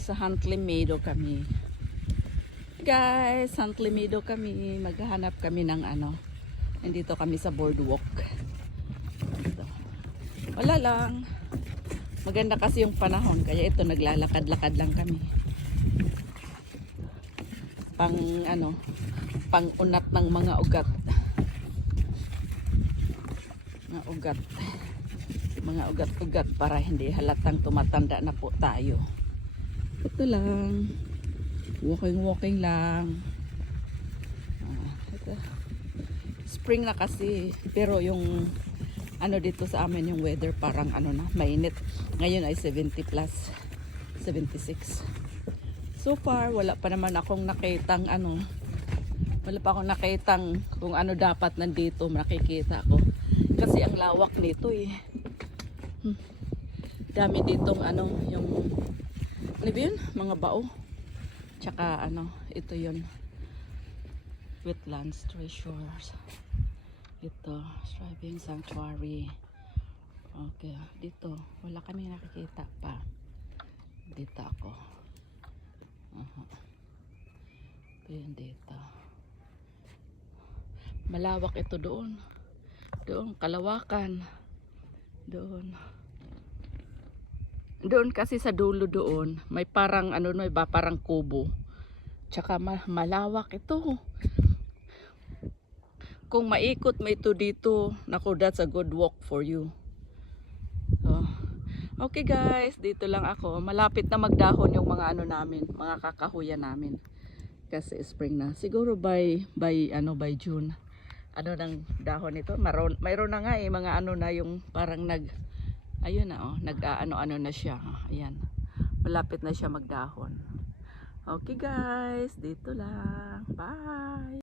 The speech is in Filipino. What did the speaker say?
Nasa Huntley Meadow kami. Guys, Huntley Meadow kami. Maghahanap kami ng ano. Nandito kami sa boardwalk. Ito. Wala lang. Maganda kasi yung panahon. Kaya ito, naglalakad-lakad lang kami. Pang ano, pang unat ng mga ugat. Mga ugat. Mga ugat-ugat para hindi halatang tumatanda na po tayo. Ito lang. Walking-walking lang. Ah, ito. Spring na kasi. Pero yung ano dito sa amin yung weather parang ano na, mainit. Ngayon ay 70 plus. 76. So far, wala pa naman akong nakitang ano. Wala pa akong nakitang kung ano dapat nandito makikita ko. Kasi ang lawak nito eh. Hmm. Dami ditong ano, yung ano yun? Mga bao. Tsaka ano, ito yun. Wetlands, treasures. Ito, striving sanctuary. Okay, dito. Wala kami nakikita pa. Dito ako. Aha. Ito yun dito. Malawak ito doon. Doon, kalawakan. Doon. Doon kasi sa dulo doon, may parang ano no, ba parang kubo. Tsaka ma- malawak ito. Kung maikot may ito dito, naku, that's a good walk for you. So, okay guys, dito lang ako. Malapit na magdahon yung mga ano namin, mga kakahuyan namin. Kasi spring na. Siguro by by ano by June. Ano nang dahon ito? Maron, mayroon na nga eh mga ano na yung parang nag ayun na oh, nag ano-ano na siya. Ayan. Malapit na siya magdahon. Okay guys, dito lang. Bye.